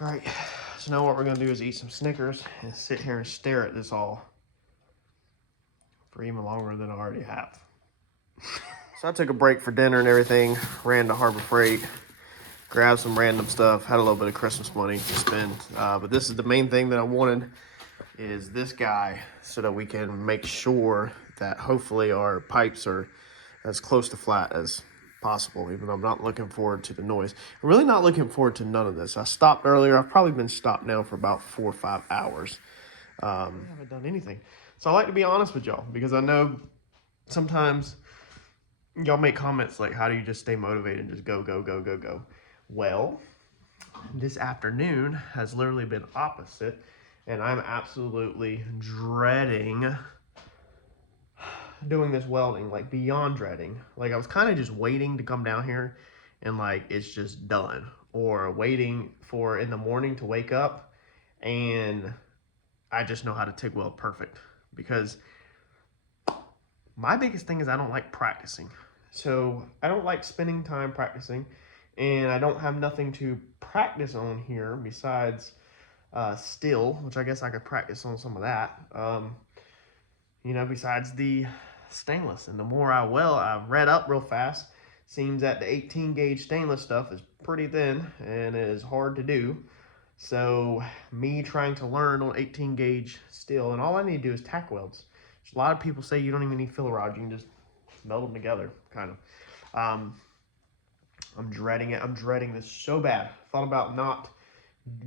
All right, so now what we're gonna do is eat some Snickers and sit here and stare at this all for even longer than I already have. So I took a break for dinner and everything, ran to Harbor Freight, grabbed some random stuff, had a little bit of Christmas money to spend. But this is the main thing that I wanted, is this guy, so that we can make sure that hopefully our pipes are as close to flat as possible, even though I'm not looking forward to the noise. I'm really not looking forward to none of this. I stopped earlier. I've probably been stopped now for about 4 or 5 hours. I haven't done anything. So I like to be honest with y'all, because I know sometimes y'all make comments like, how do you just stay motivated and just go, go, go, go, go? Well, this afternoon has literally been opposite, and I'm absolutely dreading doing this welding, like beyond dreading. Like, I was kind of just waiting to come down here and like it's just done, or waiting for in the morning to wake up and I just know how to TIG weld perfect. Because my biggest thing is I don't like practicing. So I don't like spending time practicing, and I don't have nothing to practice on here besides steel, which I guess I could practice on some of that. You know, besides the stainless. And the more I read up real fast, seems that the 18 gauge stainless stuff is pretty thin and it is hard to do. So me trying to learn on 18 gauge steel, and all I need to do is tack welds. A lot of people say you don't even need filler rods, you can just meld them together, kind of. I'm dreading it. I'm dreading this so bad. Thought about not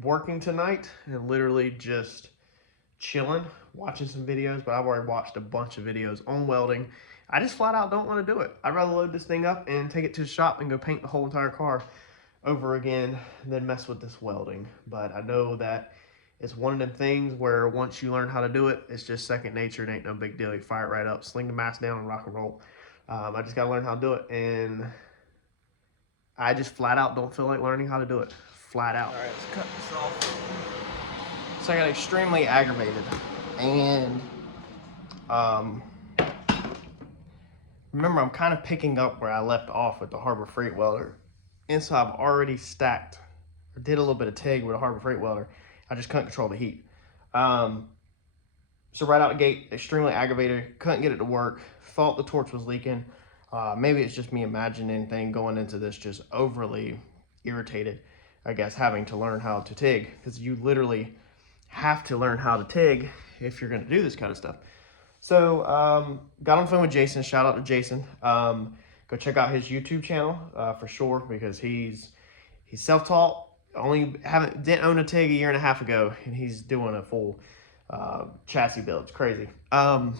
working tonight and literally just chilling, watching some videos, but I've already watched a bunch of videos on welding. I just flat out don't want to do it. I'd rather load this thing up and take it to the shop and go paint the whole entire car over again than mess with this welding. But I know that it's one of them things where once you learn how to do it, it's just second nature. It ain't no big deal. You fire it right up, sling the mask down, and rock and roll. I just gotta learn how to do it, and I just flat out don't feel like learning how to do it. Flat out. All right, let's cut this off. So I got extremely aggravated, and remember, I'm kind of picking up where I left off with the Harbor Freight welder, and so I've already stacked or did a little bit of TIG with a Harbor Freight welder. I just couldn't control the heat. So right out the gate, extremely aggravated, couldn't get it to work, thought the torch was leaking. Maybe it's just me imagining anything going into this, just overly irritated, I guess, having to learn how to TIG, because you literally have to learn how to TIG if you're going to do this kind of stuff. So got on the phone with Jason. Shout out to Jason. Go check out his YouTube channel for sure, because he's self-taught. Didn't own a TIG a year and a half ago, and he's doing a full chassis build. It's crazy. I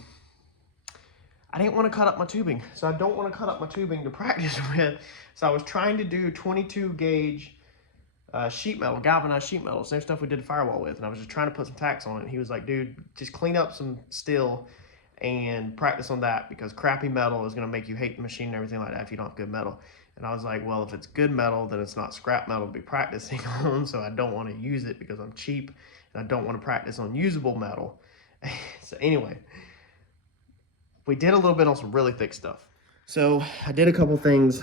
didn't want to cut up my tubing, so I don't want to cut up my tubing to practice with. So I was trying to do 22 gauge sheet metal, galvanized sheet metal, same stuff we did the firewall with, and I was just trying to put some tacks on it. And he was like, dude, just clean up some steel and practice on that, because crappy metal is going to make you hate the machine and everything like that if you don't have good metal. And I was like, well, if it's good metal, then it's not scrap metal to be practicing on, so I don't want to use it because I'm cheap, and I don't want to practice on usable metal. So anyway, we did a little bit on some really thick stuff. So I did a couple things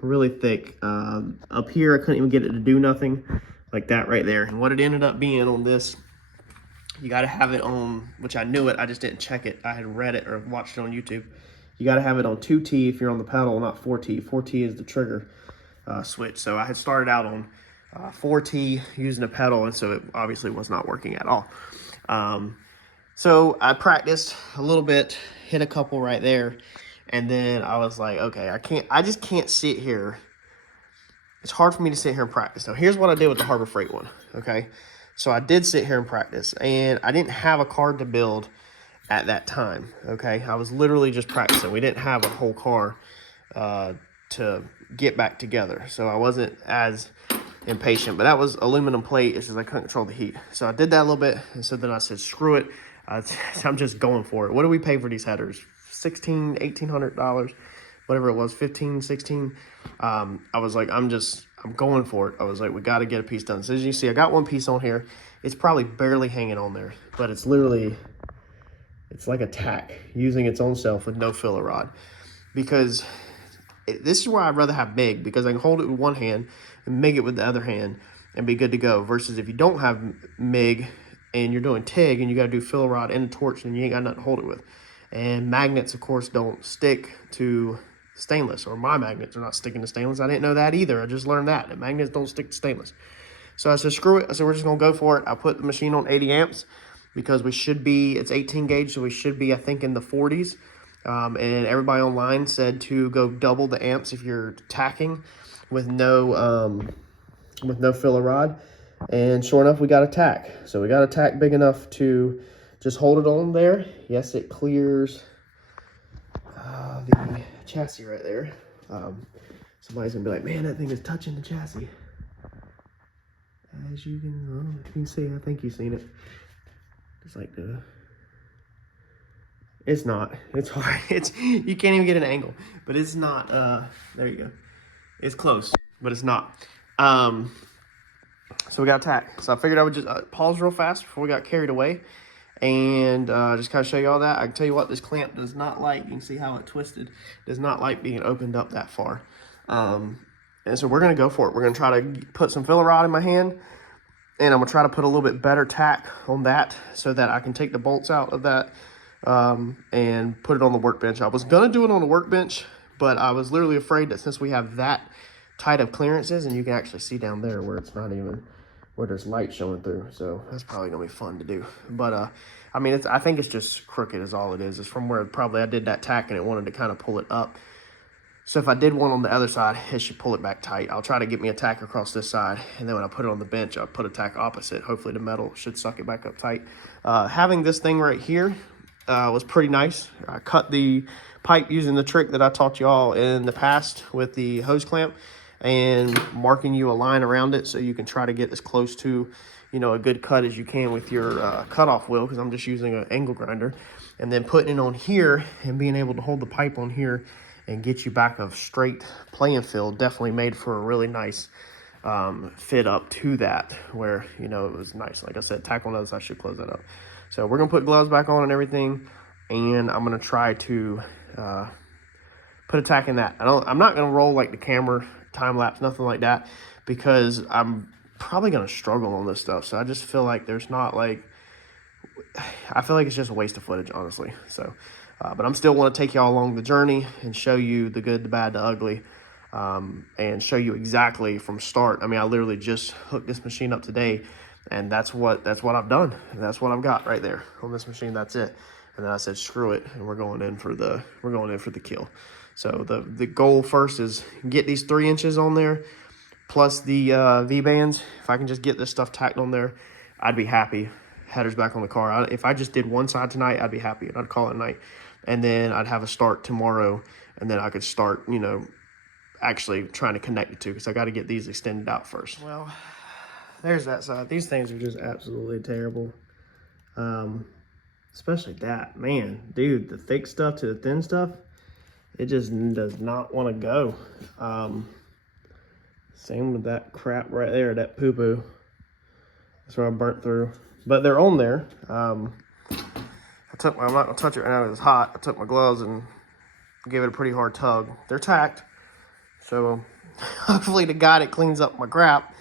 really thick. Up here, I couldn't even get it to do nothing, like that right there. And what it ended up being on this, you got to have it on, which I knew it, I just didn't check it. I had read it or watched it on YouTube. You got to have it on 2T if you're on the pedal, not 4T. 4T is the trigger switch. So I had started out on 4T using a pedal, and so it obviously was not working at all. So I practiced a little bit, hit a couple right there, and then I was like, okay, I just can't sit here. It's hard for me to sit here and practice. So here's what I did with the Harbor Freight one, okay? So I did sit here and practice, and I didn't have a card to build at that time, okay? I was literally just practicing. We didn't have a whole car to get back together, so I wasn't as impatient, but that was aluminum plate. It's just I couldn't control the heat. So I did that a little bit, and so then I said, screw it. I'm just going for it. What do we pay for these headers? $1,600, $1,800, whatever it was, 15, 16. I was like, I'm going for it. I was like, we got to get a piece done. So as you see, I got one piece on here. It's probably barely hanging on there, but it's literally, it's like a tack using its own self with no filler rod. Because this is where I'd rather have MIG, because I can hold it with one hand and MIG it with the other hand, and be good to go. Versus if you don't have MIG and you're doing TIG and you got to do fill rod and a torch, and you ain't got nothing to hold it with. And magnets, of course, don't stick to stainless, or my magnets are not sticking to stainless. I didn't know that either. I just learned that magnets don't stick to stainless. So I said, screw it. I said, we're just going to go for it. I put the machine on 80 amps because we should be, it's 18 gauge, so we should be, I think, in the 40s. And everybody online said to go double the amps if you're tacking with no filler rod. And sure enough, we got a tack. So we got a tack big enough to just hold it on there. Yes, it clears the chassis right there. Somebody's gonna be like, man, that thing is touching the chassis. As you can see, I think you've seen it. It's like it's not. It's hard. You can't even get an angle, but it's not. There you go. It's close, but it's not. So we got a tack. So I figured I would just pause real fast before we got carried away, and just kind of show you all that. I can tell you what, this clamp does not like. You can see how it twisted. Does not like being opened up that far. And so we're gonna go for it. We're gonna try to put some filler rod in my hand, and I'm gonna try to put a little bit better tack on that so that I can take the bolts out of that and put it on the workbench. I was gonna do it on the workbench, but I was literally afraid that since we have that tight of clearances, and you can actually see down there where it's not even, where there's light showing through. So that's probably gonna be fun to do. But I mean, I think it's just crooked is all it is. It's from where probably I did that tack and it wanted to kind of pull it up. So if I did one on the other side, it should pull it back tight. I'll try to get me a tack across this side, and then when I put it on the bench, I'll put a tack opposite. Hopefully the metal should suck it back up tight. Having this thing right here was pretty nice. I cut the pipe using the trick that I taught you all in the past with the hose clamp, and marking you a line around it so you can try to get as close to, you know, a good cut as you can with your cutoff wheel, because I'm just using an angle grinder, and then putting it on here and being able to hold the pipe on here and get you back a straight playing field definitely made for a really nice fit up to that, where, you know, it was nice. Like I said, tack on the other side should close that up. So we're gonna put gloves back on and everything, and I'm gonna try to put a tack in that. I'm not gonna roll like the camera time lapse, nothing like that, because I'm probably gonna struggle on this stuff. So I just feel like there's not like, I feel like it's just a waste of footage, honestly. So but I'm still want to take y'all along the journey and show you the good, the bad, the ugly, and show you exactly from start. I mean, I literally just hooked this machine up today, and that's what I've done. And that's what I've got right there on this machine. That's it. And then I said, screw it, and we're going in for the kill. So the goal first is get these 3 inches on there, plus the V-bands. If I can just get this stuff tacked on there, I'd be happy. Headers back on the car. If I just did one side tonight, I'd be happy, and I'd call it a night. And then I'd have a start tomorrow, and then I could start, you know, actually trying to connect the two, because I got to get these extended out first. Well, there's that side. These things are just absolutely terrible. Especially that, man, dude, the thick stuff to the thin stuff, it just does not want to go. Same with that crap right there, that poo-poo. That's where I burnt through. But they're on there. I'm not gonna touch it right now because it's hot. I took my gloves and gave it a pretty hard tug. They're tacked, so hopefully the guy that cleans up my crap,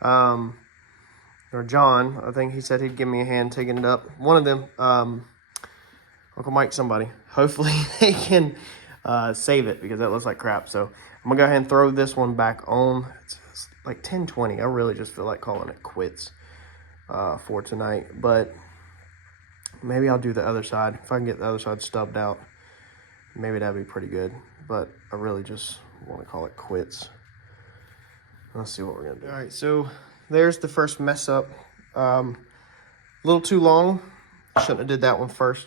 or John, I think he said he'd give me a hand taking it up. One of them, Uncle Mike, somebody. Hopefully they can save it, because that looks like crap. So I'm gonna go ahead and throw this one back on. It's like 10:20. I really just feel like calling it quits for tonight, but maybe I'll do the other side. If I can get the other side stubbed out, maybe that'd be pretty good, but I really just want to call it quits. Let's see what we're gonna do. All right, so there's the first mess up. A little too long. Shouldn't have did that one first.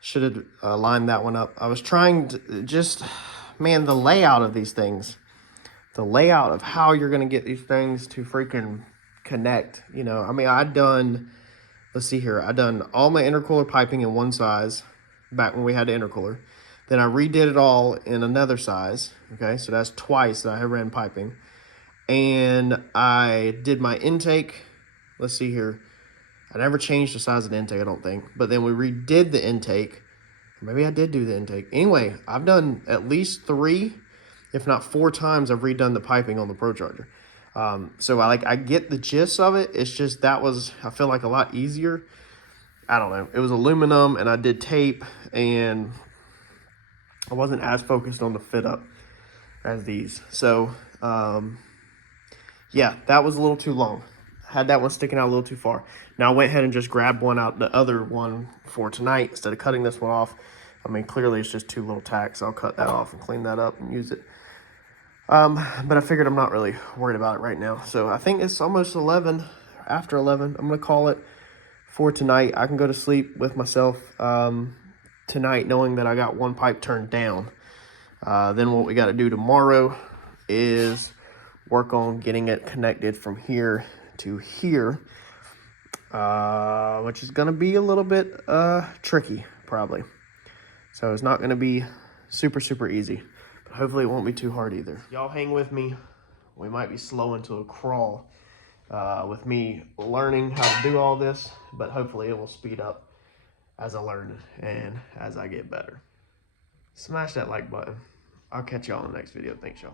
Should have lined that one up. I was trying to just, man, the layout of these things, the layout of how you're gonna get these things to freaking connect, you know. I mean, let's see here, I done all my intercooler piping in one size back when we had the intercooler. Then I redid it all in another size. Okay, so that's twice that I ran piping. And I did my intake. Let's see here, I never changed the size of the intake, I don't think. But then we redid the intake. Maybe I did do the intake. Anyway, I've done at least 3, if not 4 times I've redone the piping on the Procharger. So I get the gist of it. It's just that was, I feel like, a lot easier. I don't know. It was aluminum and I did tape, and I wasn't as focused on the fit up as these. So yeah, that was a little too long. Had that one sticking out a little too far. Now I went ahead and just grabbed one out, the other one for tonight, instead of cutting this one off. I mean, clearly it's just 2 little tacks. I'll cut that off and clean that up and use it. But I figured I'm not really worried about it right now. So I think it's almost 11, after 11. I'm going to call it for tonight. I can go to sleep with myself tonight knowing that I got one pipe turned down. Then what we got to do tomorrow is work on getting it connected from here to here, which is going to be a little bit tricky, probably. So it's not going to be super easy, but hopefully it won't be too hard either. Y'all hang with me. We might be slow into a crawl with me learning how to do all this, but hopefully it will speed up as I learn and as I get better. Smash that like button. I'll catch y'all in the next video. Thanks, y'all.